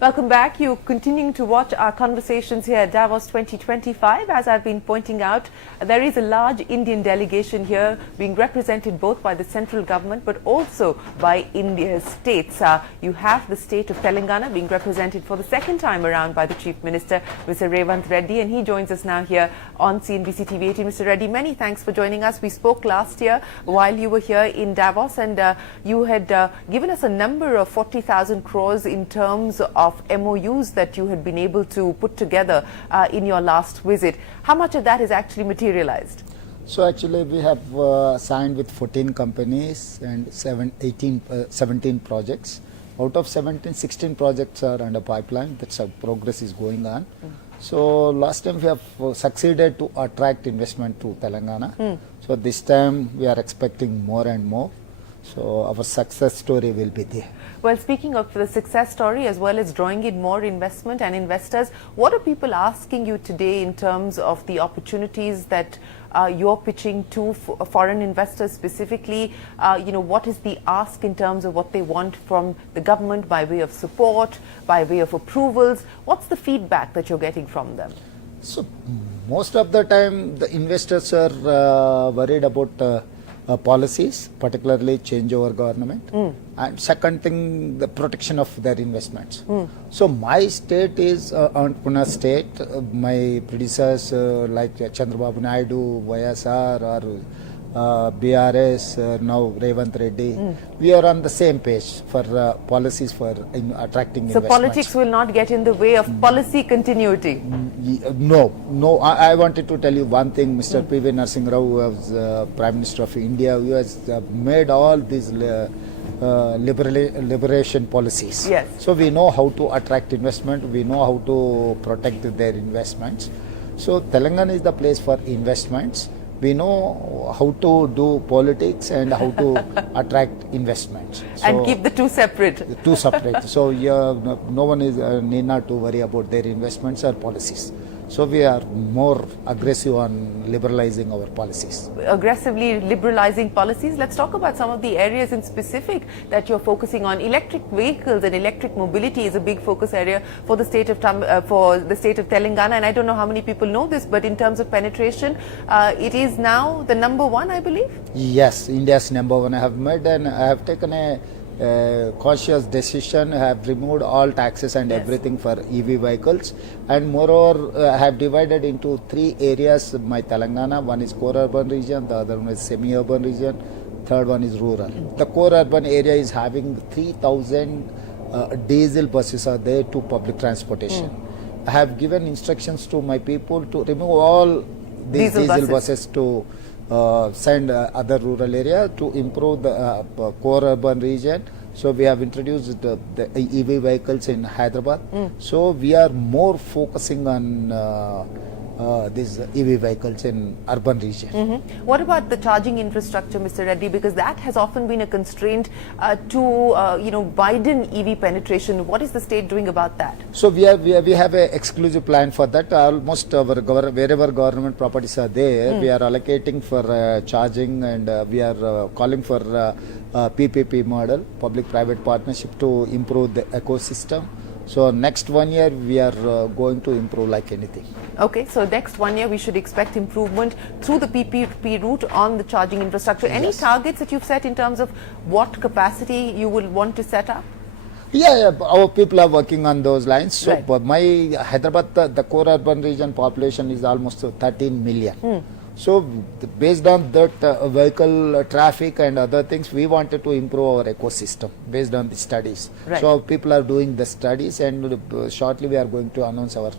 Welcome back. You're continuing to watch our conversations here at Davos 2025. As I've been pointing out, there is a large Indian delegation here being represented both by the central government but also by India's states. You have the state of Telangana being represented for the second time around by the Chief Minister, Mr. Revanth Reddy, and he joins us now here on CNBC-TV18. Mr. Reddy, many thanks for joining us. We spoke last year while you were here in Davos, and you had given us a number of 40,000 crores in terms of MOUs that you had been able to put together in your last visit. How much of that is actually materialized? So actually we have signed with 14 companies and 17 projects. Out of 17, 16 projects are under pipeline. That's how progress is going on. So last time we have succeeded to attract investment to Telangana. So this time we are expecting more and more. So our success story will be there. Well, speaking of the success story as well as drawing in more investment and investors, what are people asking you today in terms of the opportunities that you're pitching to foreign investors specifically? What is the ask in terms of what they want from the government by way of support, by way of approvals? What's the feedback that you're getting from them? So most of the time the investors are worried about policies, particularly change over government, and second thing, the protection of their investments. So my state is entrepreneur state. My predecessors like Chandrababu Naidu, YSR, or BRS, now Revanth Reddy, we are on the same page for policies for attracting investments. So politics will not get in the way of policy continuity? No. I wanted to tell you one thing. Mr. P.V. Narasimha Rao, who was Prime Minister of India, who has made all these liberation policies. Yes. So we know how to attract investment, we know how to protect their investments. So Telangana is the place for investments. We know how to do politics and how to attract investments. So and keep the two separate. Two separate. So no one is need not to worry about their investments or policies. So we are more aggressive on liberalizing our policies. Aggressively liberalizing policies. Let's talk about some of the areas in specific that you're focusing on. Electric vehicles and electric mobility is a big focus area for the state of Telangana. And I don't know how many people know this, but in terms of penetration, it is now the #1, I believe. Yes, India's #1. I have made and I have taken a conscious decision. I have removed all taxes and everything for EV vehicles, and moreover I have divided into 3 areas my Telangana. One is core urban region, the other one is semi-urban region, third one is rural. The core urban area is having 3,000 diesel buses are there to public transportation. I have given instructions to my people to remove all these diesel buses to send other rural area to improve the core urban region. So we have introduced the EV vehicles in Hyderabad. So we are more focusing on these EV vehicles in urban region. What about the charging infrastructure, Mr. Reddy? Because that has often been a constraint to widen EV penetration. What is the state doing about that? So we have an exclusive plan for that. Almost wherever government properties are there, we are allocating for charging, and we are calling for PPP model, public-private partnership, to improve the ecosystem. So next 1 year we are going to improve like anything. Okay, so next 1 year we should expect improvement through the PPP route on the charging infrastructure. Any targets that you've set in terms of what capacity you will want to set up? Yeah, our people are working on those lines. So my Hyderabad, the core urban region population is almost 13 million. So based on that vehicle traffic and other things, we wanted to improve our ecosystem based on the studies. So people are doing the studies, and shortly we are going to announce our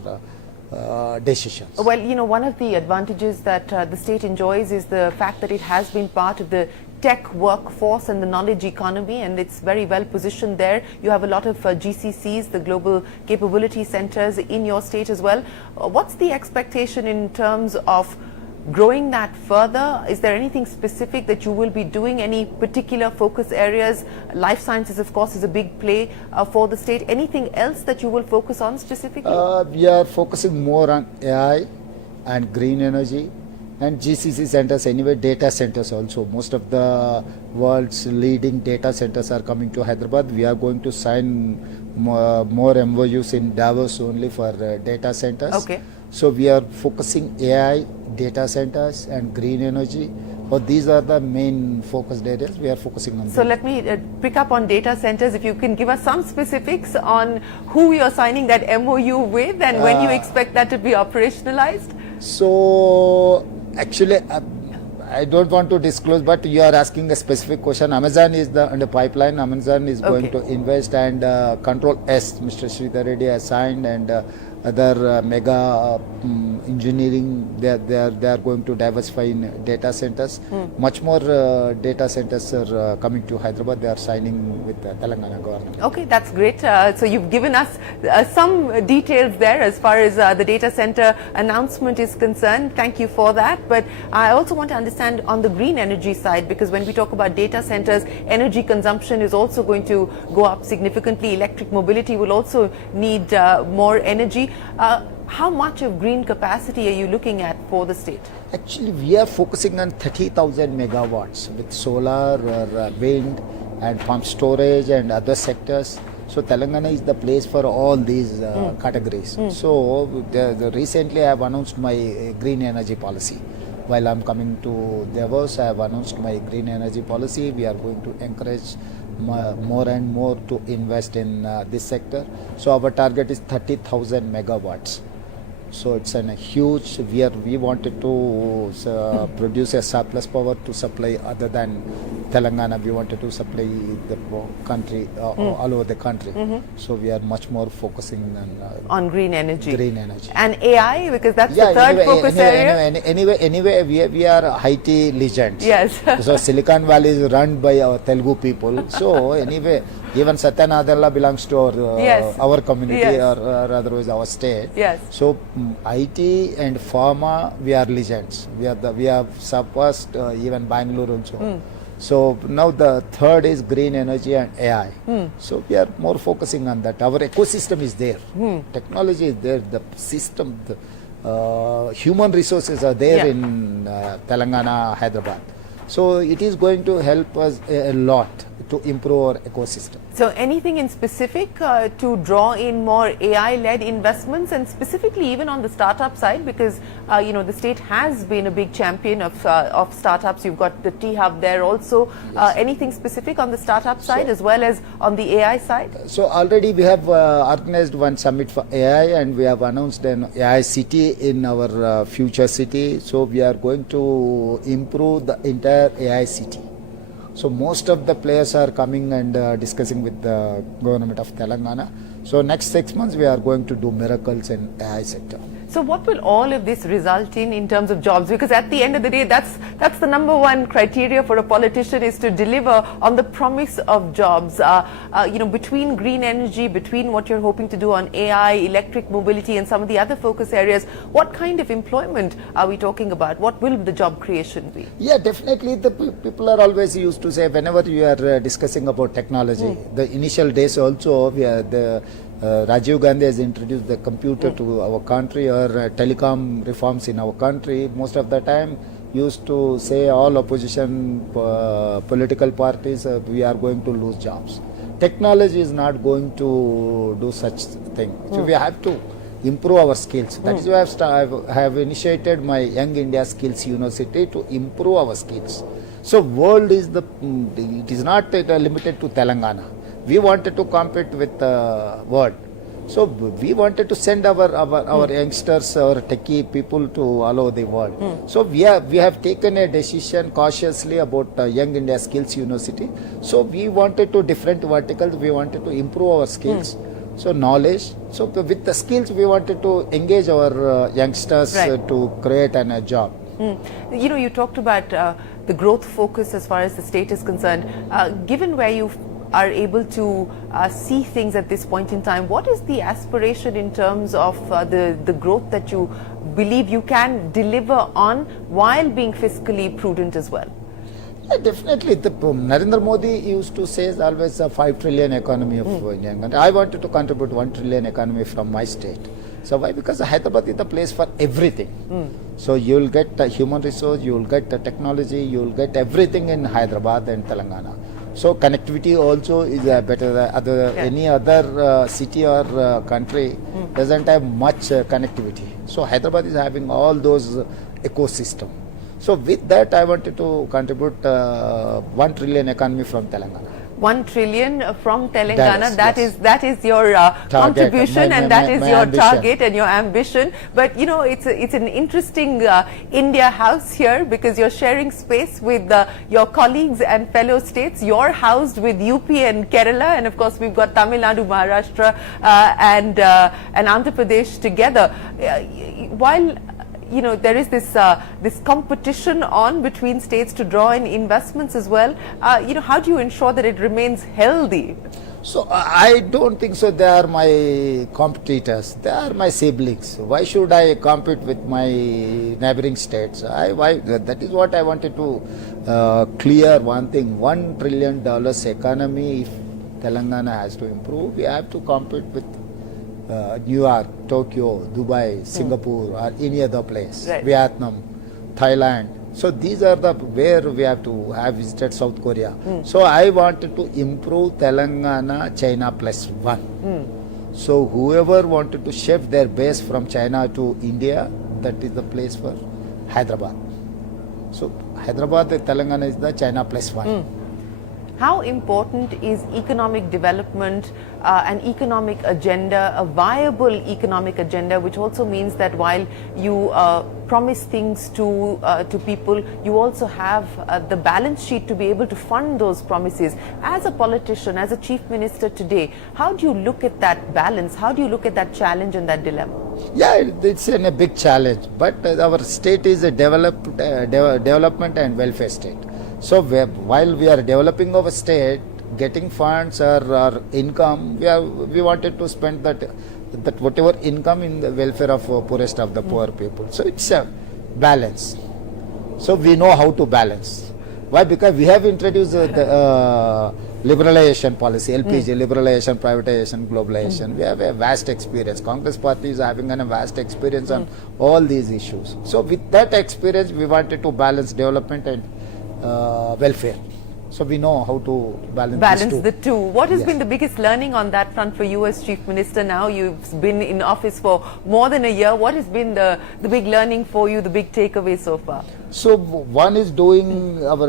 decisions. Well, one of the advantages that the state enjoys is the fact that it has been part of the tech workforce and the knowledge economy, and it's very well positioned there. You have a lot of GCCs, the Global Capability Centers, in your state as well. What's the expectation in terms of growing that further? Is there anything specific that you will be doing? Any particular focus areas? Life sciences, of course, is a big play for the state. Anything else that you will focus on specifically? We are focusing more on AI and green energy and GCC centers, anyway data centers also. Most of the world's leading data centers are coming to Hyderabad. We are going to sign more MOUs in Davos only for data centers. Okay. So we are focusing AI, data centers and green energy. But these are the main focused areas we are focusing on. So let me pick up on data centers. If you can give us some specifics on who you are signing that MOU with and when you expect that to be operationalized. So actually, I don't want to disclose, but you are asking a specific question. Amazon is on the pipeline. Amazon is going to invest, and Control S, Mr. Sridhar Reddy has signed, and other mega engineering, they are going to diversify in data centers. Much more data centers are coming to Hyderabad. They are signing with the Telangana government. Okay, that's great. So you've given us some details there as far as the data center announcement is concerned. Thank you for that. But I also want to understand on the green energy side, because when we talk about data centers, energy consumption is also going to go up significantly. Electric mobility will also need more energy. How much of green capacity are you looking at for the state? Actually, we are focusing on 30,000 megawatts with solar, wind and pump storage and other sectors. So Telangana is the place for all these categories. So recently I have announced my green energy policy. While I am coming to Davos, I have announced my green energy policy. We are going to encourage more and more to invest in this sector. So our target is 30,000 megawatts. So it's a huge, we wanted to produce a surplus power to supply other than Telangana. We wanted to supply the country, all over the country. So we are much more focusing on green energy. Green energy. And AI, because that's the third focus area. Anyway, we are IT legends. Yes. So Silicon Valley is run by our Telugu people. So anyway, even Satya Nadella belongs to our community or otherwise our state. Yes. So IT and pharma, we are legends. We have surpassed even Bangalore also. So now the third is green energy and AI. So we are more focusing on that. Our ecosystem is there. Technology is there. The system, the human resources are there in Telangana, Hyderabad. So it is going to help us a lot to improve our ecosystem. So anything in specific to draw in more AI-led investments, and specifically even on the startup side, because the state has been a big champion of startups. You've got the T-Hub there also. Anything specific on the startup side as well as on the AI side? So already we have organized one summit for AI, and we have announced an AI city in our future city. So we are going to improve the entire AI city. So most of the players are coming and discussing with the government of Telangana. So next 6 months we are going to do miracles in AI sector. So what will all of this result in terms of jobs? Because at the end of the day, that's the number one criteria for a politician, is to deliver on the promise of jobs. Between green energy, between what you're hoping to do on AI, electric mobility and some of the other focus areas, what kind of employment are we talking about? What will the job creation be? Yeah, definitely. The people are always used to say, whenever you are discussing about technology, the initial days also, Rajiv Gandhi has introduced the computer to our country, or telecom reforms in our country. Most of the time used to say all opposition political parties, we are going to lose jobs. Technology is not going to do such thing. So we have to improve our skills. That is why I have initiated my Young India Skills University to improve our skills. So world is it is not limited to Telangana. We wanted to compete with the world. So we wanted to send our youngsters, our techie people to all over the world. So we have taken a decision cautiously about Young India Skills University. So we wanted to different verticals. We wanted to improve our skills. So knowledge. So with the skills, we wanted to engage our youngsters to create a job. You talked about the growth focus as far as the state is concerned. Given where you are able to see things at this point in time, what is the aspiration in terms of the growth that you believe you can deliver on while being fiscally prudent as well? Yeah, definitely. Narendra Modi used to say always a 5 trillion economy of India. And I wanted to contribute 1 trillion economy from my state. So why? Because Hyderabad is the place for everything. So you will get human resource, you will get technology, you will get everything in Hyderabad and Telangana. So connectivity also is better than any other city or country doesn't have much connectivity. So Hyderabad is having all those ecosystem. So with that I wanted to contribute 1 trillion economy from Telangana. 1 trillion from Telangana. Yes. That is your contribution, and that is your target and your ambition. But you know, it's an interesting India house here, because you're sharing space with your colleagues and fellow states. You're housed with UP and Kerala, and of course we've got Tamil Nadu, Maharashtra, and Andhra Pradesh together. While you know, there is this competition on between states to draw in investments as well. You know, how do you ensure that it remains healthy? So I don't think so. They are my competitors. They are my siblings. Why should I compete with my neighboring states? That is what I wanted to clear one thing. $1 trillion economy. If Telangana has to improve, we have to compete with New York, Tokyo, Dubai, Singapore, or any other place, Vietnam, Thailand. So these are the where we have to have visited South Korea. So I wanted to improve Telangana, China +1. So whoever wanted to shift their base from China to India, that is the place for Hyderabad. So Hyderabad, Telangana is the China +1. How important is economic development, an economic agenda, a viable economic agenda, which also means that while you promise things to people, you also have the balance sheet to be able to fund those promises. As a politician, as a chief minister today, how do you look at that balance? How do you look at that challenge and that dilemma? Yeah, it's a big challenge, but our state is a development and welfare state. So while we are developing our state, getting funds or income, we wanted to spend that whatever income in the welfare of poorest of the poor people. So it's a balance. So we know how to balance. Why? Because we have introduced the liberalization policy, LPG, liberalization, privatization, globalization. We have a vast experience. Congress party is having a vast experience on all these issues. So with that experience, we wanted to balance development and welfare. So we know how to balance the two. What has been the biggest learning on that front for you as Chief Minister now? You've been in office for more than a year. What has been the big learning for you, the big takeaway so far? So one is doing our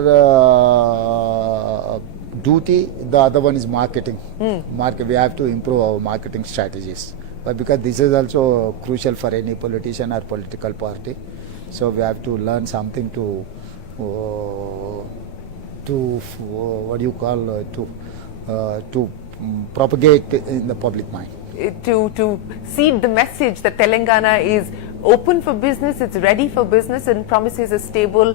duty, the other one is marketing. We have to improve our marketing strategies. But because this is also crucial for any politician or political party. So we have to learn something to propagate in the public mind. To seed the message that Telangana is open for business, it's ready for business, and promises a stable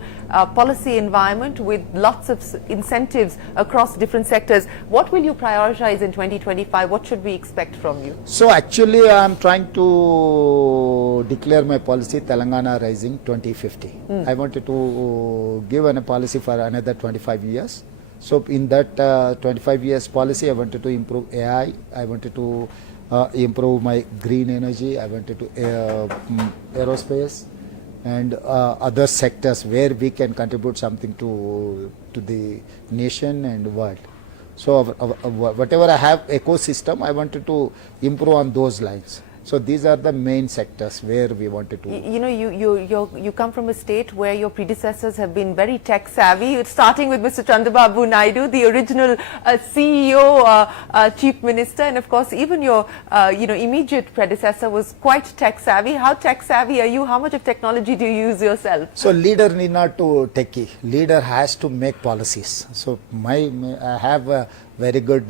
policy environment with lots of incentives across different sectors. What will you prioritize in 2025? What should we expect from you? So actually I am trying to declare my policy Telangana Rising 2050. I wanted to give a policy for another 25 years. So in that 25 years policy, I wanted to improve AI, I wanted to improve my green energy, I wanted to aerospace and other sectors where we can contribute something to the nation and world. So whatever I have ecosystem, I wanted to improve on those lines. So these are the main sectors where we wanted to. You know, you come from a state where your predecessors have been very tech savvy, starting with Mr. Chandrababu Naidu, the original CEO, Chief Minister, and of course even your immediate predecessor was quite tech savvy. How tech savvy are you? How much of technology do you use yourself? So leader need not to techie. Leader has to make policies. So I have very good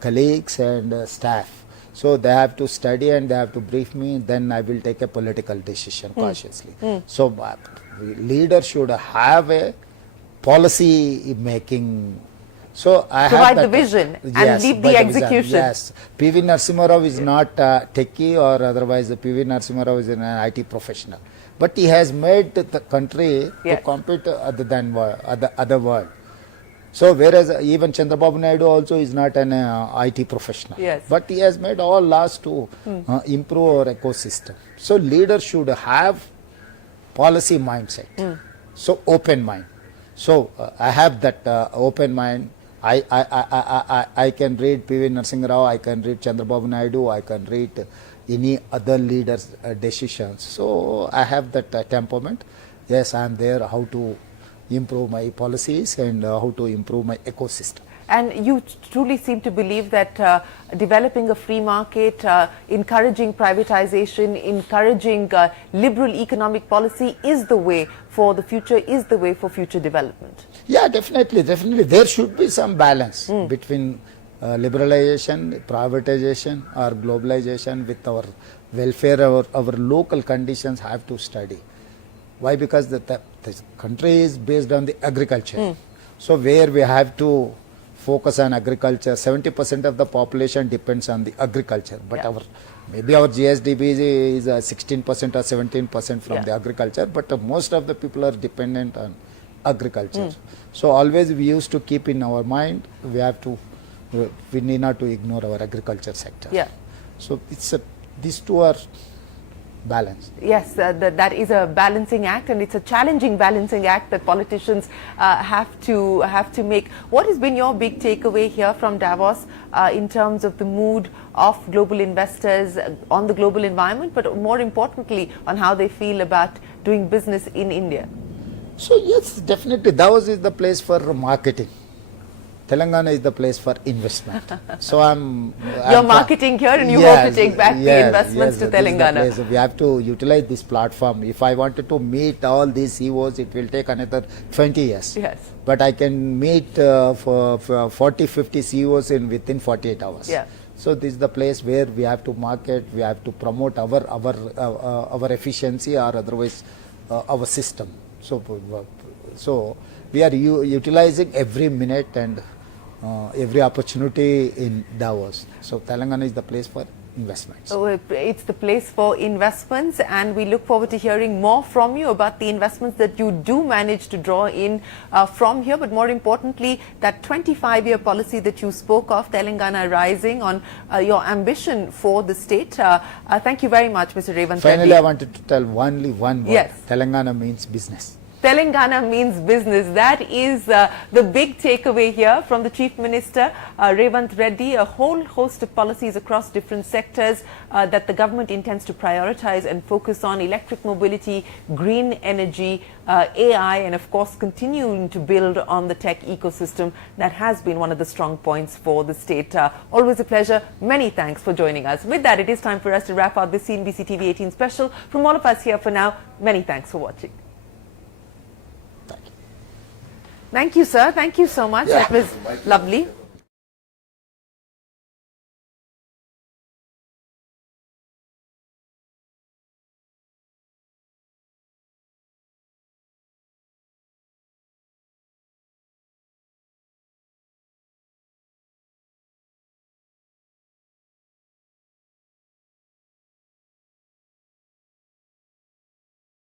colleagues and staff. So they have to study and they have to brief me, then I will take a political decision cautiously. So leader should have a policy making. So I provide have the vision and lead the execution. Yes, PV Narasimha Rao is not techie, or otherwise PV Narasimha Rao is an IT professional. But he has made the country to compete other than other world. So whereas even Chandrababu Naidu also is not an IT professional, Yes. but he has made all laws to improve our ecosystem. So leaders should have policy mindset, so open mind. So I have that open mind. I can read P.V. Narasimha Rao, I can read Chandrababu Naidu, I can read any other leaders' decisions. So I have that temperament. Yes, I am there how to improve my policies and how to improve my ecosystem. And you truly seem to believe that developing a free market, encouraging privatization, encouraging liberal economic policy is the way for the future, is the way for future development. Yeah, definitely. There should be some balance between liberalization, privatization or globalization with our welfare. Our local conditions have to study. Why? Because the country is based on the agriculture. So where we have to focus on agriculture, 70% of the population depends on the agriculture. But maybe our GSDP is 16% or 17% from the agriculture, but most of the people are dependent on agriculture. So always we used to keep in our mind, we need not to ignore our agriculture sector. Yeah. So these two are balanced. Yes, that is a balancing act, and it's a challenging balancing act that politicians have to make. What has been your big takeaway here from Davos in terms of the mood of global investors on the global environment, but more importantly on how they feel about doing business in India? So yes, definitely Davos is the place for marketing. Telangana is the place for investment. So You're marketing here and you hope to take back the investments to Telangana. We have to utilize this platform. If I wanted to meet all these CEOs, it will take another 20 years. Yes. But I can meet for 40, 50 CEOs within 48 hours. Yeah. So this is the place where we have to market, we have to promote our efficiency or otherwise our system. So we are utilizing every minute and every opportunity in Davos. So Telangana is the place for investments. So it's the place for investments, and we look forward to hearing more from you about the investments that you do manage to draw in from here, but more importantly, that 25-year policy that you spoke of, Telangana Rising, on your ambition for the state. Thank you very much, Mr. Revanth Reddy. Finally, I wanted to tell only one word. Yes. Telangana means business. Telangana means business. That is the big takeaway here from the Chief Minister, Revanth Reddy. A whole host of policies across different sectors that the government intends to prioritize and focus on: electric mobility, green energy, AI, and of course continuing to build on the tech ecosystem that has been one of the strong points for the state. Always a pleasure. Many thanks for joining us. With that, it is time for us to wrap up this CNBC TV18 special. From all of us here for now, many thanks for watching. Thank you, sir. Thank you so much. That was lovely.